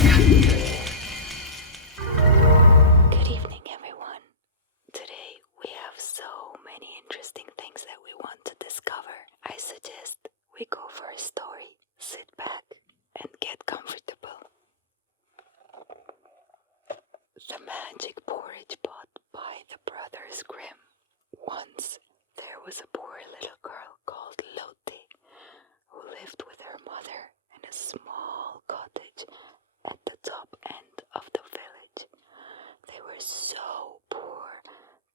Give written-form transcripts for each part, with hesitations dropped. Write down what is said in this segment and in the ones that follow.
Good evening, everyone. Today we have so many interesting things that we want to discover. I suggest we go for a story, sit back, and get comfortable. The Magic Porridge Pot by the Brothers Grimm. Once there was a poor little girl called Lottie who lived with her mother in a small cottage at the top end of the village. They were so poor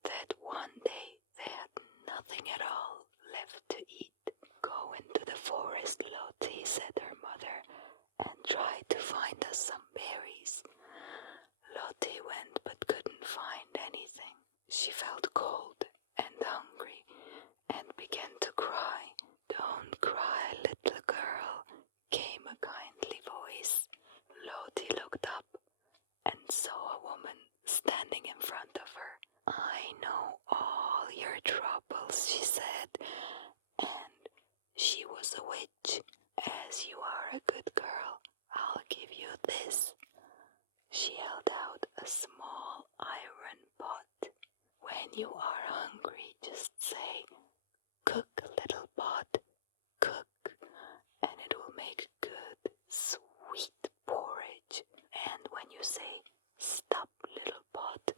that one day they had nothing at all left to eat. Go into the forest, Lottie, said her mother, and try to find us some berries. Lottie went but couldn't find anything. She felt cold and hungry and began to cry. Don't cry, little girl, came a kindly voice. Lottie looked up and saw a woman standing in front of her. I know all your troubles, she said, and she was a witch. As you are a good girl, I'll give you this. She held out a small iron pot. When you are hungry, just say, cook, little pot, cook, and it will make good, sweet porridge. And when you say, stop, little pot,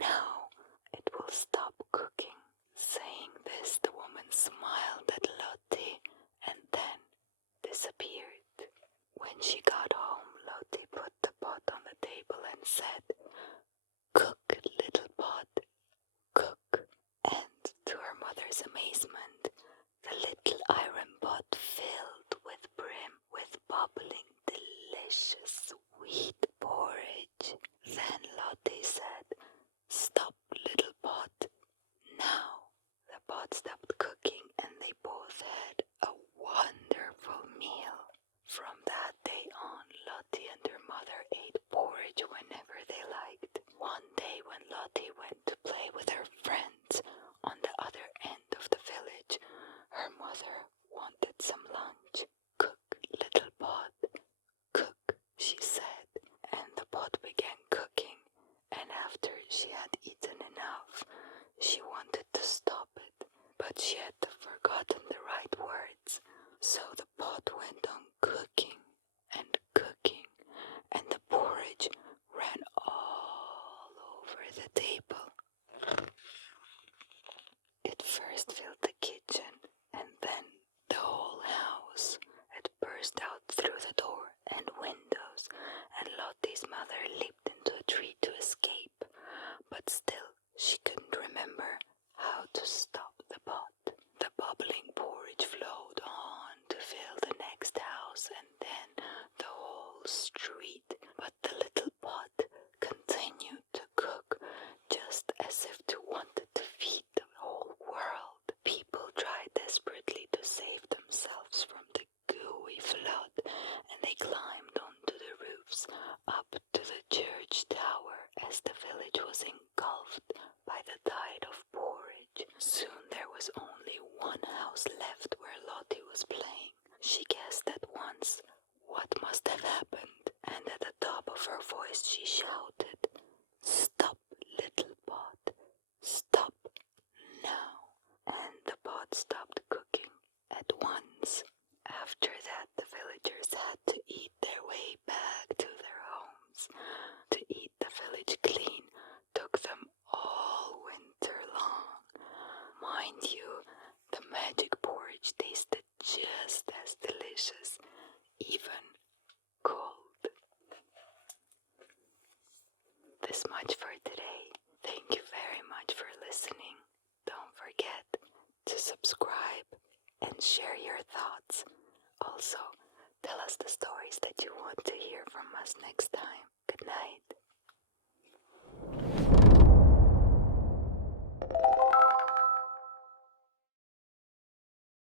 now, it will stop cooking. Saying this, the woman smiled at Lottie and then disappeared. When she got home, Lottie put the pot on the table and said, cook, little pot, cook. And to her mother's amazement, the little iron pot filled with brim with bubbling, delicious, sweet porridge. Then Lottie said, stop, little pot, now. The pot stopped cooking and they both had a wonderful meal. From that day on, Lottie and her mother ate porridge whenever they liked. One day when Lottie went to play with her friends on the other end of the village, her mother wanted some lunch. Cook, little pot, cook, she said, and the pot began cooking, and after she had eaten enough, she wanted to stop it, but she had forgotten the right words, so the pot went on cooking, and the porridge ran all over the table. It first filled the kitchen, and then the whole house. It burst out through the door and windows, and Lottie's mother leaped into a tree to escape, but still she couldn't remember how to stop the pot. The bubbling porridge flowed on to fill the next house and then the whole street, but the little pot continued to cook just as if it wanted to feed the whole world. People tried desperately to save themselves from the gooey flood, and they climbed onto the roofs up to the church tower as the village was engulfed by the tide of porridge. Soon there was only one house left where Lottie was playing. She guessed at once what must have happened, and at the top of her voice she shouted, stop, little pot, stop now. And the pot stopped cooking at once. After that, the villagers had to eat their way back to their homes. To eat the village clean took them all winter long. Mind you, the magic porridge tasted just as delicious, even cold. This much for today. Thank you very much for listening. Don't forget to subscribe and share your thoughts. Also, tell us the stories that you